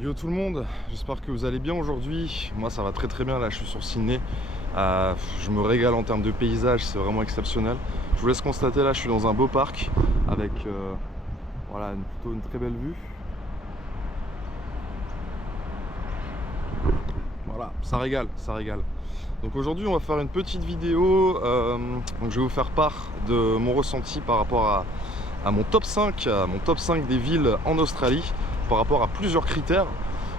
Yo tout le monde, j'espère que vous allez bien aujourd'hui. Moi ça va très très bien, là je suis sur Sydney. Je me régale en termes de paysage, c'est vraiment exceptionnel. Je vous laisse constater, là je suis dans un beau parc avec voilà, plutôt une très belle vue. Voilà, ça régale, ça régale. Donc aujourd'hui on va faire une petite vidéo, donc je vais vous faire part de mon ressenti par rapport à mon top 5, des villes en Australie, par rapport à plusieurs critères,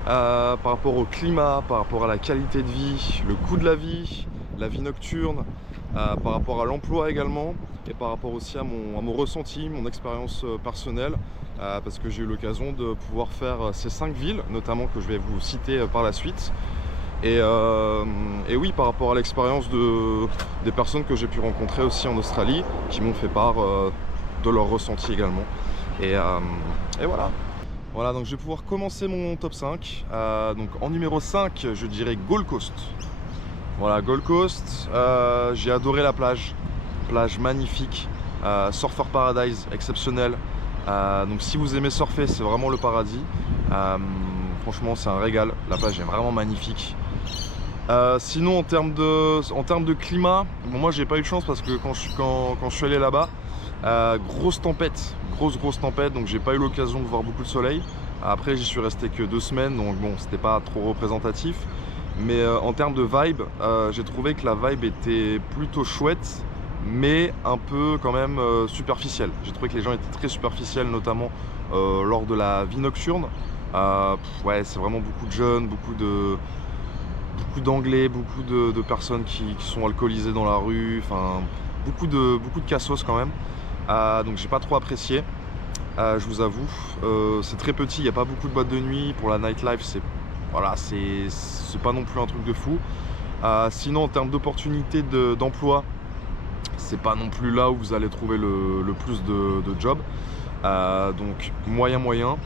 par rapport au climat, par rapport à la qualité de vie, le coût de la vie nocturne, par rapport à l'emploi également, et par rapport aussi à mon ressenti, mon expérience personnelle, parce que j'ai eu l'occasion de pouvoir faire ces 5 villes, notamment que je vais vous citer par la suite. Et oui, par rapport à l'expérience des personnes que j'ai pu rencontrer aussi en Australie, qui m'ont fait part de leur ressenti également. Et voilà. Voilà, donc je vais pouvoir commencer mon top 5. Donc en numéro 5, je dirais Gold Coast. Voilà, Gold Coast, j'ai adoré la plage. Plage magnifique, Surfer Paradise, exceptionnel. Donc si vous aimez surfer, c'est vraiment le paradis. Franchement, c'est un régal. La plage est vraiment magnifique. Sinon en termes de climat, bon, moi j'ai pas eu de chance parce que quand je suis allé là-bas, grosse tempête, grosse tempête, donc j'ai pas eu l'occasion de voir beaucoup de soleil. Après j'y suis resté que 2 semaines, donc bon, c'était pas trop représentatif. Mais en termes de vibe, j'ai trouvé que la vibe était plutôt chouette, mais un peu quand même superficielle. J'ai trouvé que les gens étaient très superficiels, notamment lors de la vie nocturne. Ouais, c'est vraiment beaucoup de jeunes, beaucoup d'anglais, beaucoup de personnes qui sont alcoolisées dans la rue, enfin beaucoup de cassos quand même. Donc j'ai pas trop apprécié, je vous avoue. C'est très petit, il n'y a pas beaucoup de boîtes de nuit. Pour la nightlife, c'est pas non plus un truc de fou. Sinon en termes d'opportunités d'emploi, c'est pas non plus là où vous allez trouver le plus de jobs. Donc moyen.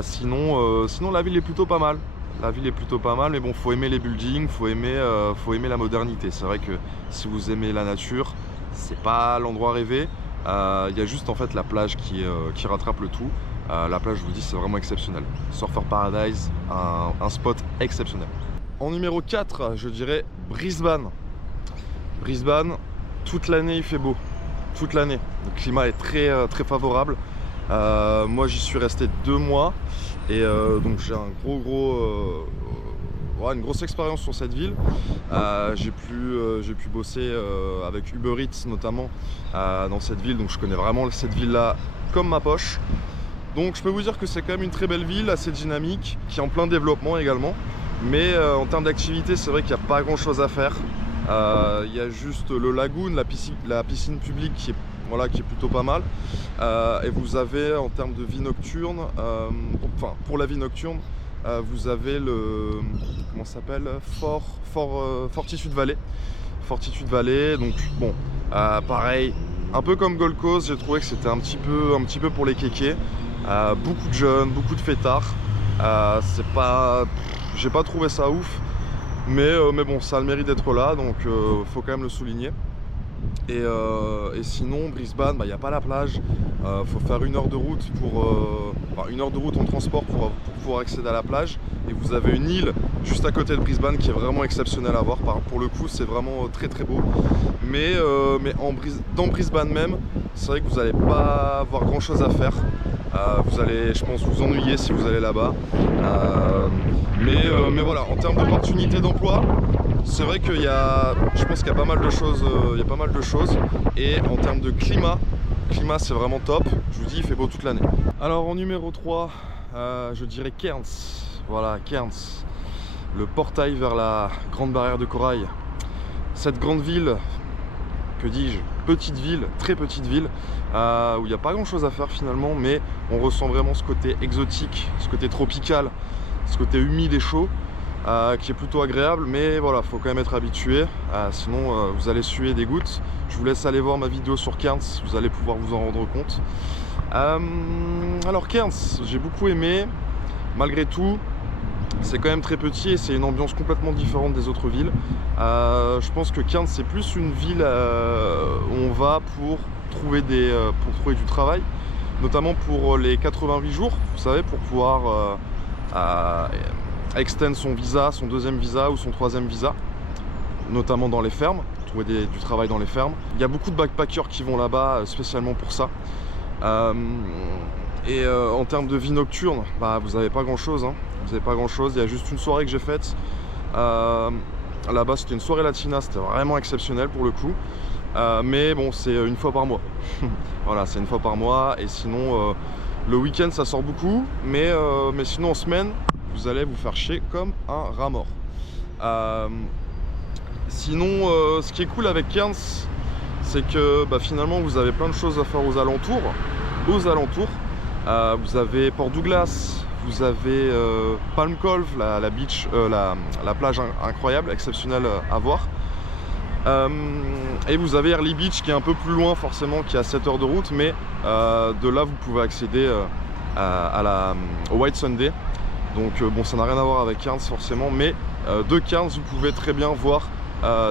Sinon la ville est plutôt pas mal. La ville est plutôt pas mal, mais bon, faut aimer les buildings, faut aimer la modernité. C'est vrai que si vous aimez la nature, c'est pas l'endroit rêvé. Il y a juste en fait la plage qui rattrape le tout. La plage, je vous dis, c'est vraiment exceptionnel. Surfer Paradise, un spot exceptionnel. En numéro 4, je dirais Brisbane. Brisbane, toute l'année il fait beau. Toute l'année. Le climat est très favorable. Moi j'y suis resté 2 mois. Et donc j'ai un une grosse expérience sur cette ville. J'ai pu bosser avec Uber Eats notamment dans cette ville, donc je connais vraiment cette ville là comme ma poche. Donc je peux vous dire que c'est quand même une très belle ville, assez dynamique, qui est en plein développement également. Mais en termes d'activité, c'est vrai qu'il n'y a pas grand chose à faire. Il y a juste le lagoon, la piscine publique qui est plutôt pas mal. Et vous avez en termes de vie nocturne, pour la vie nocturne, vous avez comment ça s'appelle, Fortitude Valley. Fortitude Valley, donc bon, pareil, un peu comme Gold Coast, j'ai trouvé que c'était un petit peu pour les kékés. Beaucoup de jeunes, beaucoup de fêtards. J'ai pas trouvé ça ouf, mais bon, ça a le mérite d'être là, donc faut quand même le souligner. Et sinon, Brisbane, il n'y a pas la plage. Faut faire 1 heure de route 1 heure de route en transport pour pouvoir accéder à la plage. Et vous avez une île juste à côté de Brisbane qui est vraiment exceptionnelle à voir. Pour le coup, c'est vraiment très beau. Mais dans Brisbane même, c'est vrai que vous n'allez pas avoir grand chose à faire. Vous allez, je pense, vous ennuyer si vous allez là-bas. Mais voilà, en termes d'opportunités d'emploi, c'est vrai je pense qu'il y a pas mal de choses. Et en termes de climat c'est vraiment top. Je vous dis, il fait beau toute l'année. Alors en numéro 3, je dirais Cairns. Voilà, Cairns, le portail vers la grande barrière de corail. Cette grande ville, que dis-je, très petite ville, où il n'y a pas grand chose à faire finalement, mais on ressent vraiment ce côté exotique, ce côté tropical, ce côté humide et chaud, qui est plutôt agréable. Mais voilà, faut quand même être habitué, sinon vous allez suer des gouttes. Je vous laisse aller voir ma vidéo sur Cairns, vous allez pouvoir vous en rendre compte. Alors Cairns, j'ai beaucoup aimé. Malgré tout, c'est quand même très petit et c'est une ambiance complètement différente des autres villes. Je pense que Cairns, c'est plus une ville où on va pour trouver du travail, notamment pour les 88 jours, vous savez, pour pouvoir extend son visa, son deuxième visa ou son troisième visa, notamment dans les fermes, trouver du travail dans les fermes. Il y a beaucoup de backpackers qui vont là-bas spécialement pour ça. En termes de vie nocturne, bah, vous n'avez pas grand-chose, hein. Vous n'avez pas grand-chose. Il y a juste une soirée que j'ai faite. Là-bas, c'était une soirée latina, c'était vraiment exceptionnel pour le coup. Mais bon, c'est une fois par mois. Voilà, c'est une fois par mois. Et sinon, le week-end, ça sort beaucoup. Mais sinon, en semaine, vous allez vous faire chier comme un rat mort. Sinon, ce qui est cool avec Cairns, c'est que bah, finalement, vous avez plein de choses à faire aux alentours. Vous avez Port Douglas, vous avez Palm Cove, la beach, la plage incroyable, exceptionnelle à voir. Et vous avez Early Beach qui est un peu plus loin forcément, qui est à 7 heures de route, mais de là vous pouvez accéder au White Sunday. Donc bon, ça n'a rien à voir avec Cairns forcément, mais de Cairns vous pouvez très bien voir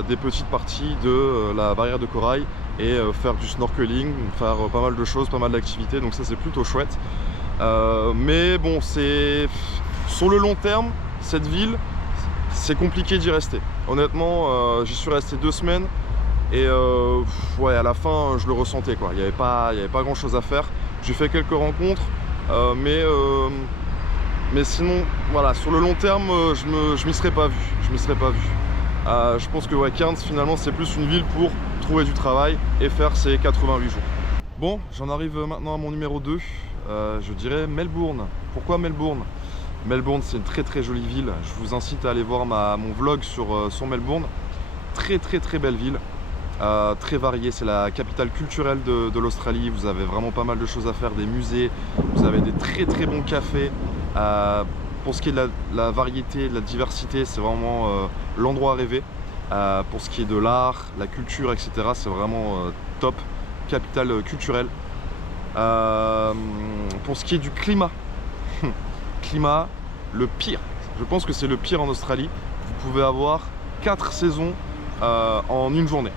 des petites parties de la barrière de corail et faire du snorkeling, faire pas mal de choses, pas mal d'activités, donc ça c'est plutôt chouette. Mais bon, c'est sur le long terme, cette ville, c'est compliqué d'y rester. Honnêtement, j'y suis resté 2 semaines et ouais, à la fin, je le ressentais quoi. Il n'y avait pas grand chose à faire. J'ai fait quelques rencontres, mais sinon, voilà, sur le long terme, je m'y serais pas vu. Je pense que ouais, Cairns, finalement, c'est plus une ville pour trouver du travail et faire ses 88 jours. Bon, j'en arrive maintenant à mon numéro 2. Je dirais Melbourne. Pourquoi Melbourne? Melbourne, c'est une très très jolie ville. Je vous incite à aller voir mon vlog sur Melbourne. Très belle ville, très variée. C'est la capitale culturelle de l'Australie. Vous avez vraiment pas mal de choses à faire, des musées. Vous avez des très bons cafés. Pour ce qui est de la variété, de la diversité, c'est vraiment l'endroit à rêver. Pour ce qui est de l'art, la culture, etc., c'est vraiment top. Capitale culturelle. Pour ce qui est du climat, climat, le pire. Je pense que c'est le pire en Australie. Vous pouvez avoir 4 saisons en une journée.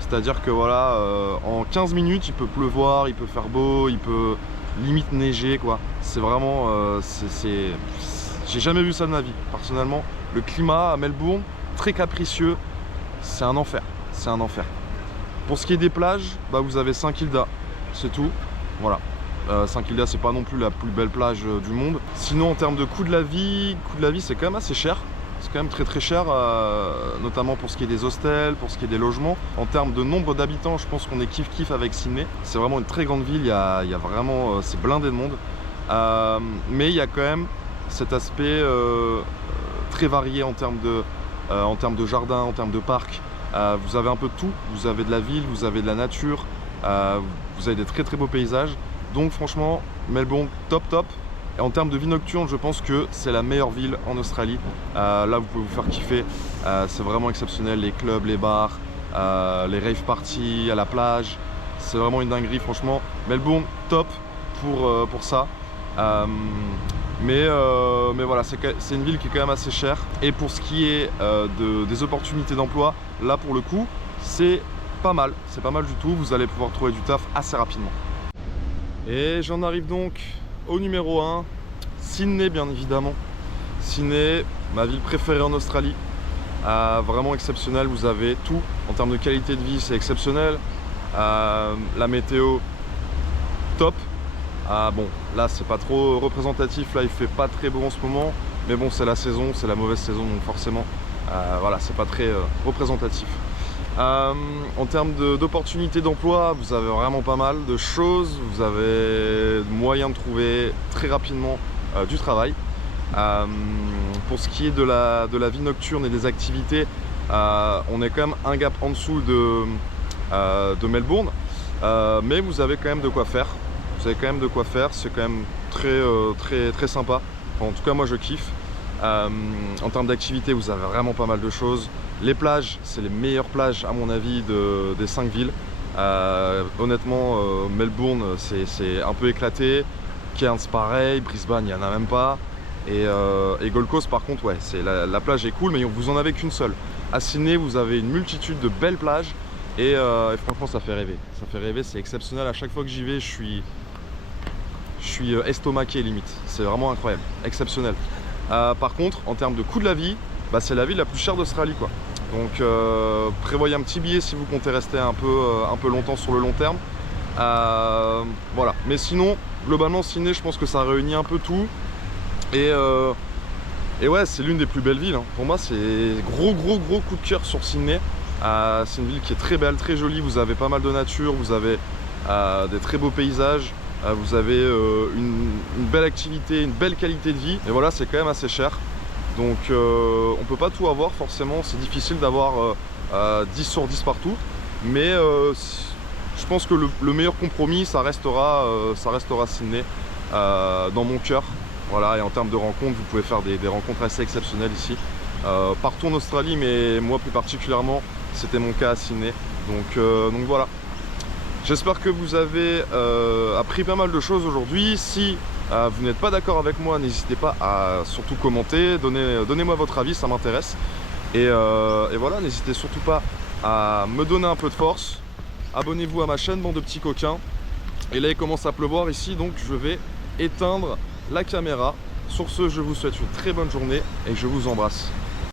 C'est-à-dire que voilà, en 15 minutes, il peut pleuvoir, il peut faire beau, il peut limite neiger, quoi. C'est vraiment, j'ai jamais vu ça de ma vie. Personnellement, le climat à Melbourne, très capricieux, c'est un enfer. C'est un enfer. Pour ce qui est des plages, bah, vous avez Saint-Kilda, c'est tout. Voilà. Saint-Kilda, c'est pas non plus la plus belle plage du monde. Sinon, en termes de coût de la vie, c'est quand même assez cher. C'est quand même très cher, notamment pour ce qui est des hostels, pour ce qui est des logements. En termes de nombre d'habitants, je pense qu'on est kiff avec Sydney. C'est vraiment une très grande ville, il y a vraiment, c'est blindé de monde. Mais il y a quand même cet aspect très varié en termes de jardin, en termes de parc. Vous avez un peu de tout, vous avez de la ville, vous avez de la nature, vous avez des très beaux paysages. Donc franchement, Melbourne, top. Et en termes de vie nocturne, je pense que c'est la meilleure ville en Australie. Là, vous pouvez vous faire kiffer. C'est vraiment exceptionnel, les clubs, les bars, les rave parties à la plage. C'est vraiment une dinguerie, franchement. Melbourne, top pour ça. Mais voilà, c'est une ville qui est quand même assez chère. Et pour ce qui est des opportunités d'emploi, là pour le coup, c'est pas mal. C'est pas mal du tout. Vous allez pouvoir trouver du taf assez rapidement. Et j'en arrive donc au numéro 1, Sydney bien évidemment. Sydney, ma ville préférée en Australie. Vraiment exceptionnel, vous avez tout. En termes de qualité de vie, c'est exceptionnel. La météo, top. Bon, là c'est pas trop représentatif, là il fait pas très beau en ce moment. Mais bon, c'est la saison, c'est la mauvaise saison, donc forcément, voilà, c'est pas très représentatif. En termes d'opportunités d'emploi, vous avez vraiment pas mal de choses. Vous avez moyen de trouver très rapidement du travail. Pour ce qui est de la vie nocturne et des activités, on est quand même un gap en dessous de Melbourne. Mais vous avez quand même de quoi faire. C'est quand même très sympa. Enfin, en tout cas, moi je kiffe. En termes d'activité, vous avez vraiment pas mal de choses. Les plages, c'est les meilleures plages à mon avis des 5 villes. Honnêtement, Melbourne, c'est un peu éclaté. Cairns, pareil. Brisbane, il n'y en a même pas. Et Gold Coast, par contre, ouais, la plage est cool, mais vous en avez qu'une seule. À Sydney, vous avez une multitude de belles plages. Et franchement, ça fait rêver. Ça fait rêver, c'est exceptionnel. À chaque fois que j'y vais, je je suis estomaqué limite. C'est vraiment incroyable, exceptionnel. Par contre, en termes de coût de la vie, bah, c'est la ville la plus chère d'Australie, quoi. Donc prévoyez un petit billet si vous comptez rester un peu longtemps sur le long terme. Voilà. Mais sinon, globalement, Sydney, je pense que ça réunit un peu tout. Et ouais, c'est l'une des plus belles villes, hein. Pour moi, c'est gros coup de cœur sur Sydney. C'est une ville qui est très belle, très jolie. Vous avez pas mal de nature, vous avez des très beaux paysages, vous avez une belle activité, une belle qualité de vie. Et voilà, c'est quand même assez cher. Donc on peut pas tout avoir forcément. C'est difficile d'avoir 10 sur 10 partout. Mais je pense que le meilleur compromis, ça restera Sydney dans mon cœur. Voilà, et en termes de rencontres, vous pouvez faire des rencontres assez exceptionnelles ici. Partout en Australie, mais moi plus particulièrement, c'était mon cas à Sydney. Donc voilà. J'espère que vous avez appris pas mal de choses aujourd'hui. Si vous n'êtes pas d'accord avec moi, n'hésitez pas à surtout commenter, donnez-moi votre avis, ça m'intéresse. Et voilà, n'hésitez surtout pas à me donner un peu de force. Abonnez-vous à ma chaîne, bande de petits coquins. Et là, il commence à pleuvoir ici, donc je vais éteindre la caméra. Sur ce, je vous souhaite une très bonne journée et je vous embrasse.